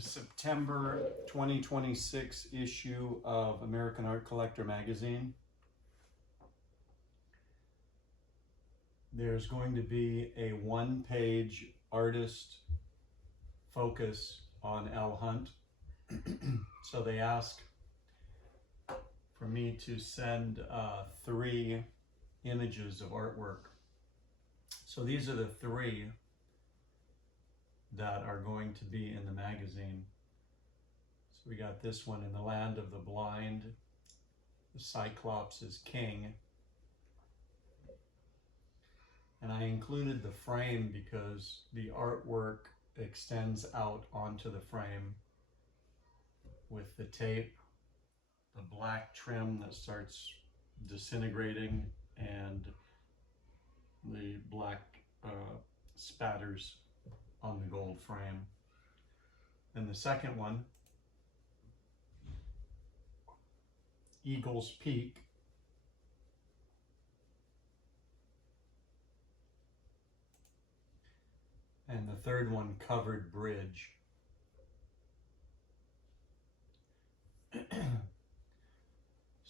the September 2026 issue of American Art Collector magazine. There's going to be a one-page artist focus on l.hunt. So they ask for me to send 3 images of artwork. So these are the 3 that are going to be in the magazine. So we got this one, in the land of the blind, the Cyclops is king. And I included the frame because the artwork extends out onto the frame with the tape, the black trim that starts disintegrating, and the black spatters on the gold frame. And the second one, Eagle's Peak. And the third one, Covered Bridge.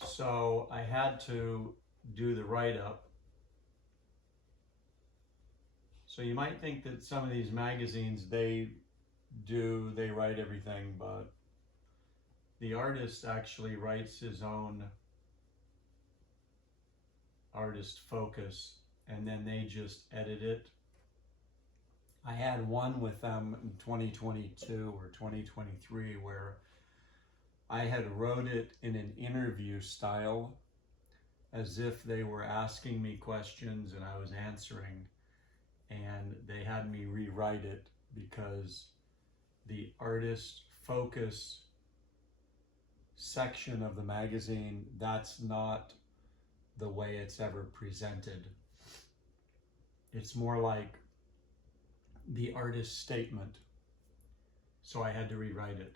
So I had to do the write-up. So you might think that some of these magazines, they write everything, but the artist actually writes his own artist focus, and then they just edit it. I had one with them in 2022 or 2023 where I had wrote it in an interview style, as if they were asking me questions and I was answering, and they had me rewrite it because the artist focus section of the magazine, that's not the way it's ever presented. It's more like the artist's statement. So I had to rewrite it.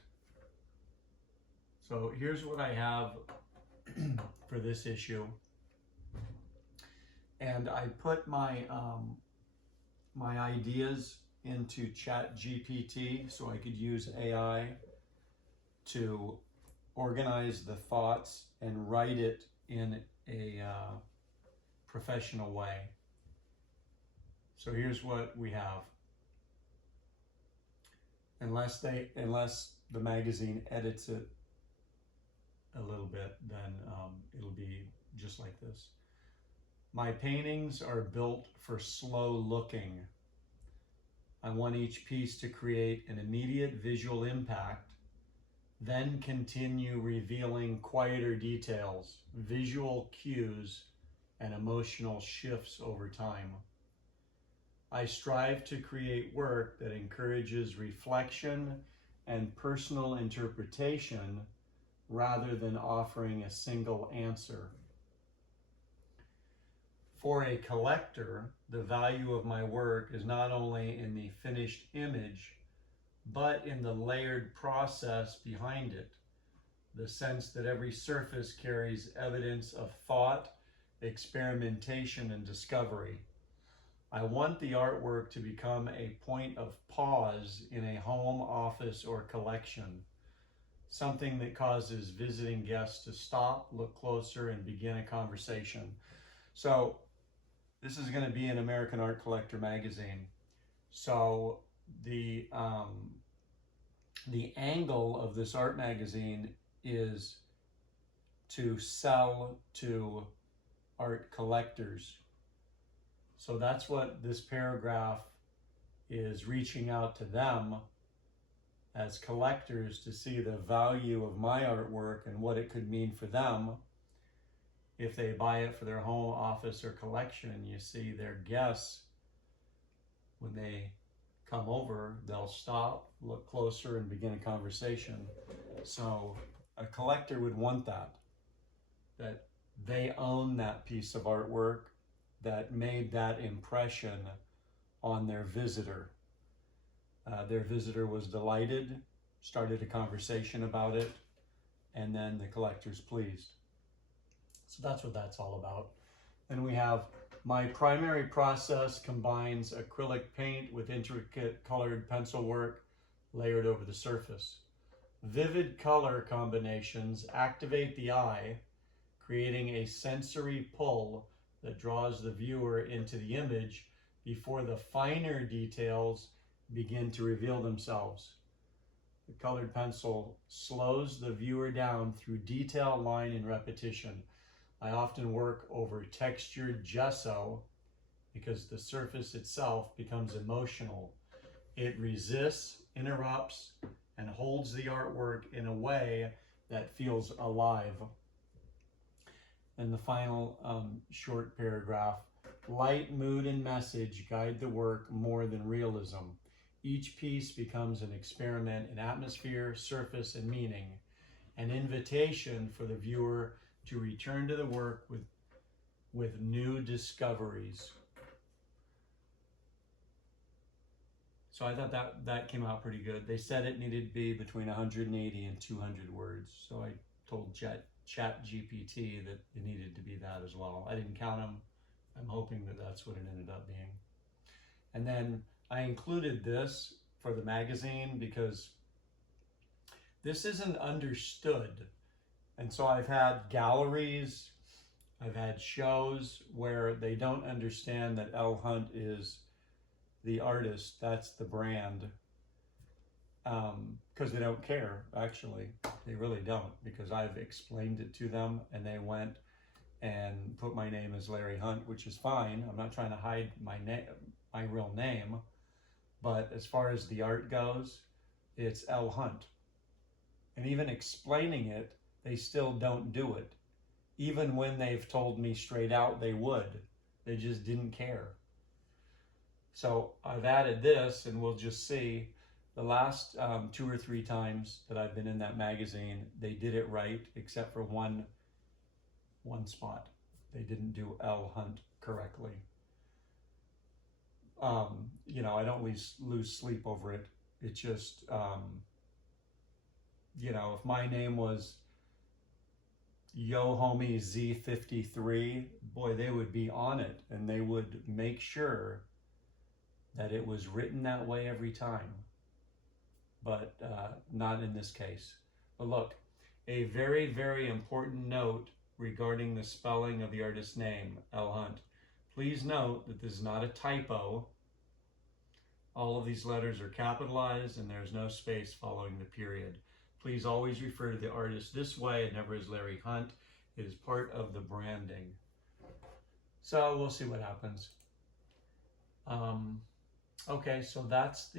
So here's what I have for this issue. And I put my my ideas into ChatGPT so I could use AI to organize the thoughts and write it in a professional way. So here's what we have. Unless the magazine edits it a little bit, then it'll be just like this. My paintings are built for slow looking. I want each piece to create an immediate visual impact, then continue revealing quieter details, visual cues, and emotional shifts over time. I strive to create work that encourages reflection and personal interpretation rather than offering a single answer. For a collector, the value of my work is not only in the finished image, but in the layered process behind it. The sense that every surface carries evidence of thought, experimentation, and discovery. I want the artwork to become a point of pause in a home, office, or collection. Something that causes visiting guests to stop, look closer, and begin a conversation. So this is going to be an American Art Collector magazine. So the angle of this art magazine is to sell to art collectors. So that's what this paragraph is, reaching out to them as collectors to see the value of my artwork and what it could mean for them. If they buy it for their home, office, or collection, you see their guests, when they come over, they'll stop, look closer, and begin a conversation. So a collector would want that they own that piece of artwork that made that impression on their visitor. Their visitor was delighted, started a conversation about it, and then the collector's pleased. So that's what that's all about. And we have my primary process combines acrylic paint with intricate colored pencil work, layered over the surface. Vivid color combinations activate the eye, creating a sensory pull that draws the viewer into the image before the finer details begin to reveal themselves. The colored pencil slows the viewer down through detail, line, and repetition. I often work over textured gesso because the surface itself becomes emotional. It resists, interrupts, and holds the artwork in a way that feels alive. And the final short paragraph, light, mood, and message guide the work more than realism. Each piece becomes an experiment in atmosphere, surface, and meaning, an invitation for the viewer to return to the work with new discoveries. So I thought that came out pretty good. They said it needed to be between 180 and 200 words. So I told ChatGPT that it needed to be that as well. I didn't count them. I'm hoping that that's what it ended up being. And then I included this for the magazine because this isn't understood. And so I've had galleries, I've had shows where they don't understand that l.hunt is the artist, that's the brand, because they don't care, actually. They really don't, because I've explained it to them and they went and put my name as Larry Hunt, which is fine. I'm not trying to hide my real name, but as far as the art goes, it's l.hunt. And even explaining it, they still don't do it. Even when they've told me straight out they would, they just didn't care. So I've added this, and we'll just see. The last 2 or 3 times that I've been in that magazine, they did it right, except for one spot. They didn't do l.hunt correctly. You know, I don't lose sleep over it. It's just, you know, if my name was Yo Homie Z53, boy, they would be on it, and they would make sure that it was written that way every time. But not in this case. But look, a very, very important note regarding the spelling of the artist's name, l.hunt. Please note that this is not a typo. All of these letters are capitalized and there's no space following the period. Please always refer to the artist this way and never as Larry Hunt. It is part of the branding. So we'll see what happens. Okay, so that's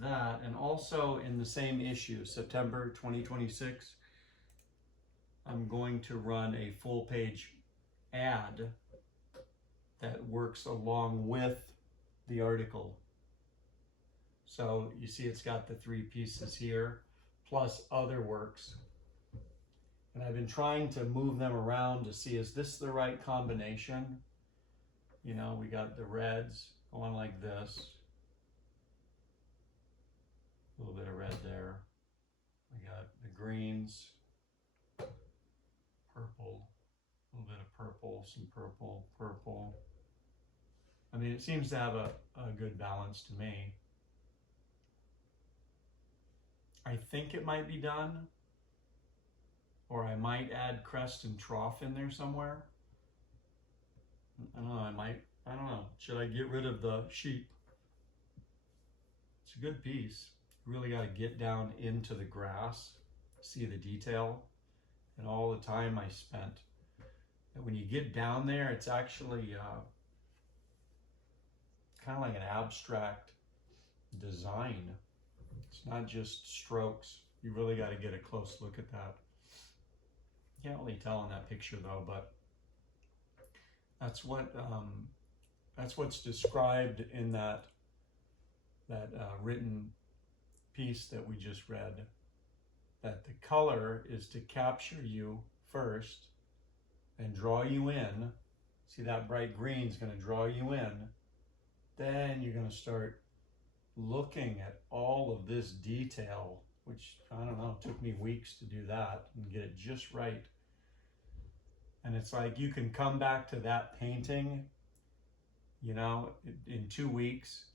that. And also in the same issue, September 2026, I'm going to run a full page ad that works along with the article. So you see it's got the 3 pieces here, plus other works. And I've been trying to move them around to see, is this the right combination? You know, we got the reds going like this. A little bit of red there. We got the greens, purple, a little bit of purple, some purple, purple. I mean, it seems to have a good balance to me. I think it might be done, or I might add crest and trough in there somewhere. I don't know, I don't know. Should I get rid of the sheep? It's a good piece. You really got to get down into the grass, see the detail, and all the time I spent. And when you get down there, it's actually kind of like an abstract design. It's not just strokes. You really got to get a close look at that. Can't really tell in that picture though, but that's what's described in that written piece that we just read. That the color is to capture you first and draw you in. See, that bright green is going to draw you in. Then you're going to start looking at all of this detail, which, I don't know, took me weeks to do that and get it just right. And it's like you can come back to that painting, you know, in 2 weeks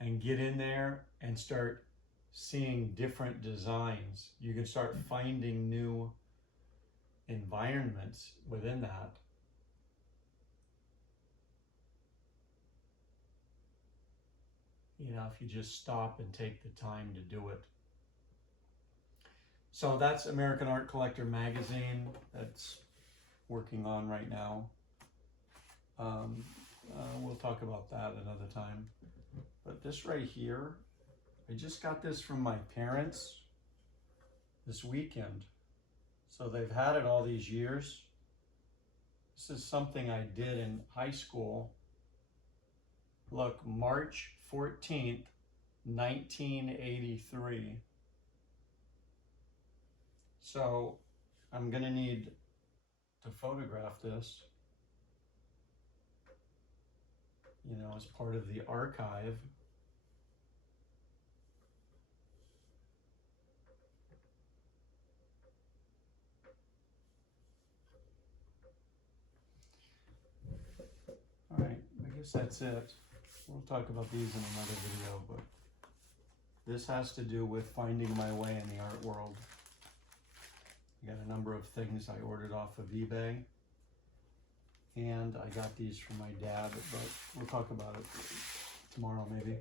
and get in there and start seeing different designs. You can start finding new environments within that. You know, if you just stop and take the time to do it. So that's American Art Collector magazine. That's working on right now. We'll talk about that another time. But this right here, I just got this from my parents this weekend. So they've had it all these years. This is something I did in high school. Look, March 14th, 1983. So I'm gonna need to photograph this, you know, as part of the archive. All right, I guess that's it. We'll talk about these in another video, but this has to do with finding my way in the art world. I got a number of things I ordered off of eBay, and I got these from my dad, but we'll talk about it tomorrow maybe.